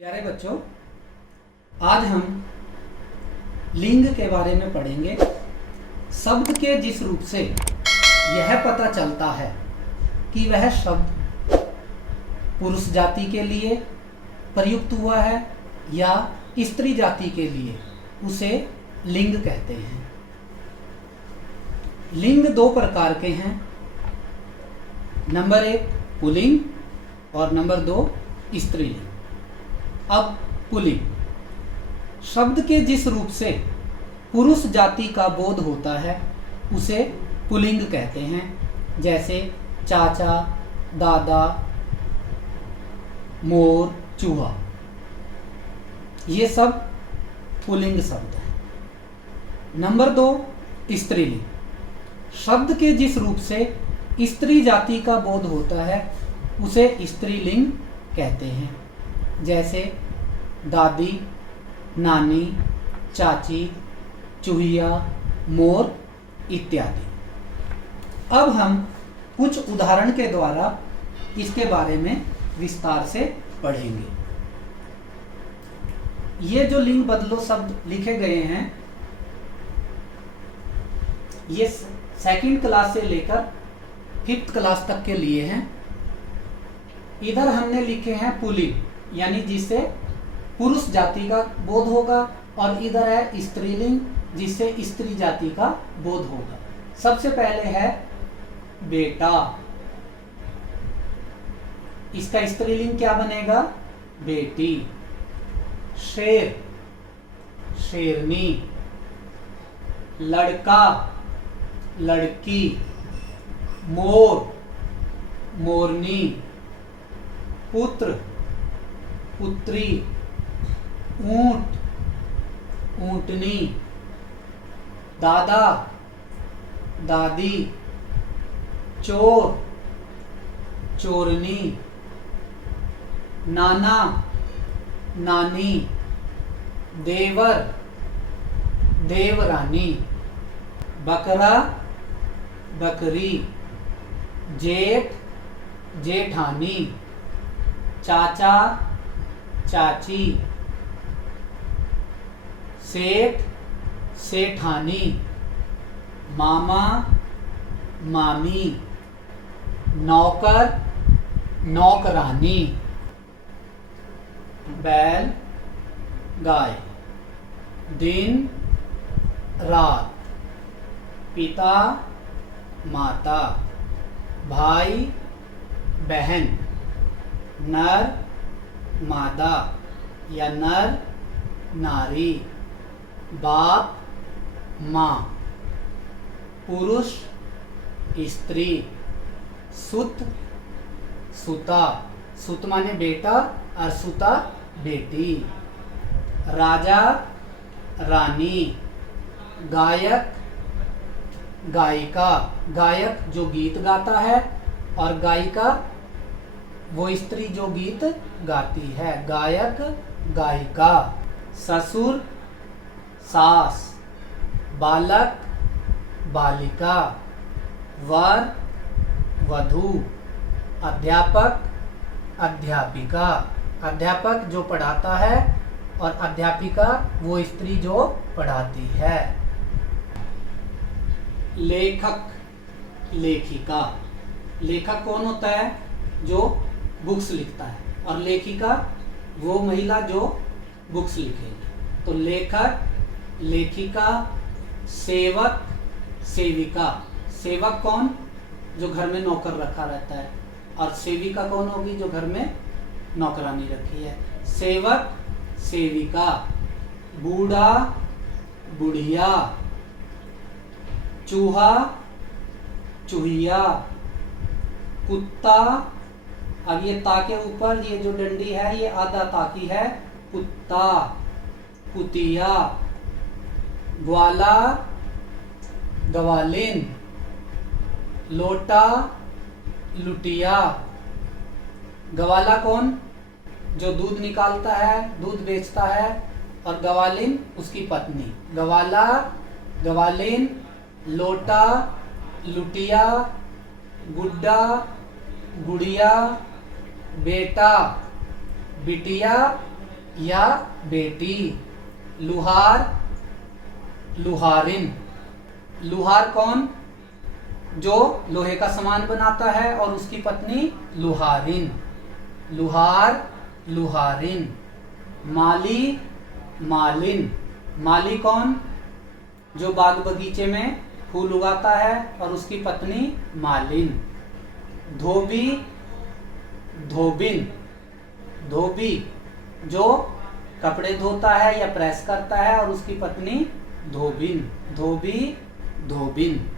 प्यारे बच्चों, आज हम लिंग के बारे में पढ़ेंगे। शब्द के जिस रूप से यह पता चलता है कि वह शब्द पुरुष जाति के लिए प्रयुक्त हुआ है या स्त्री जाति के लिए, उसे लिंग कहते हैं। लिंग दो प्रकार के हैं। नंबर 1 पुल्लिंग और नंबर 2 स्त्रीलिंग। अब पुल्लिंग शब्द के जिस रूप से पुरुष जाति का बोध होता है उसे पुल्लिंग कहते हैं। जैसे चाचा, दादा, मोर, चूहा, ये सब पुल्लिंग शब्द हैं। नंबर 2 स्त्रीलिंग शब्द के जिस रूप से स्त्री जाति का बोध होता है उसे स्त्रीलिंग कहते हैं। जैसे दादी, नानी, चाची, चूहिया, मोर इत्यादि। अब हम कुछ उदाहरण के द्वारा इसके बारे में विस्तार से पढ़ेंगे। ये जो लिंग बदलो शब्द लिखे गए हैं, ये 2nd क्लास से लेकर 5th क्लास तक के लिए हैं। इधर हमने लिखे हैं पुल्लिंग, यानी जिससे पुरुष जाति का बोध होगा, और इधर है स्त्रीलिंग, जिससे स्त्री जाति का बोध होगा। सबसे पहले है बेटा, इसका स्त्रीलिंग क्या बनेगा? बेटी। शेर, शेरनी। लड़का, लड़की। मोर, मोरनी। पुत्र, पुत्री। ऊंट, ऊंटनी। दादा, दादी। चोर, चोरनी। नाना, नानी। देवर, देवरानी। बकरा, बकरी। जेठ, जेठानी। चाचा, चाची। सेठ, सेठानी। मामा, मामी। नौकर, नौकरानी। बैल, गाय। दिन, रात। पिता, माता। भाई, बहन। नर, मादा या नर, नारी। बाप, माँ। पुरुष, स्त्री। सुत, सुता। सुत माने बेटा और सुता बेटी। राजा, रानी। गायक, गायिका। गायक जो गीत गाता है, और गायिका वो स्त्री जो गीत गाती है। गायक, गायिका। ससुर, सास। बालक, बालिका। वर, वधू। अध्यापक, अध्यापिका। अध्यापक जो पढ़ाता है, और अध्यापिका वो स्त्री जो पढ़ाती है। लेखक, लेखिका। लेखक कौन होता है? जो बुक्स लिखता है, और लेखिका वो महिला जो बुक्स लिखेगी। तो लेखक, लेखिका। सेवक, सेविका। सेवक कौन? जो घर में नौकर रखा रहता है, और सेविका कौन होगी? जो घर में नौकरानी रखी है। सेवक, सेविका। बूढ़ा, बुढ़िया। चूहा, चूहिया। कुत्ता, अब ये ता के ऊपर ये जो डंडी है ये आधा ताकी है। कुत्ता, कुतिया। ग्वाला, ग्वालिन। लोटा, लुटिया। ग्वाला कौन? जो दूध निकालता है, दूध बेचता है, और ग्वालिन उसकी पत्नी। ग्वाला, ग्वालिन। लोटा, लुटिया। गुड्डा, गुड़िया। बेटा, बिटिया या बेटी। लुहार, लुहारिन। लुहार कौन? जो लोहे का सामान बनाता है, और उसकी पत्नी लुहारिन। लुहार, लुहारिन। माली, मालिन। माली कौन? जो बाग बगीचे में फूल उगाता है, और उसकी पत्नी मालिन। धोबी, धोबिन। धोबी जो कपड़े धोता है या प्रेस करता है, और उसकी पत्नी धोबिन। धोबी, धोबिन।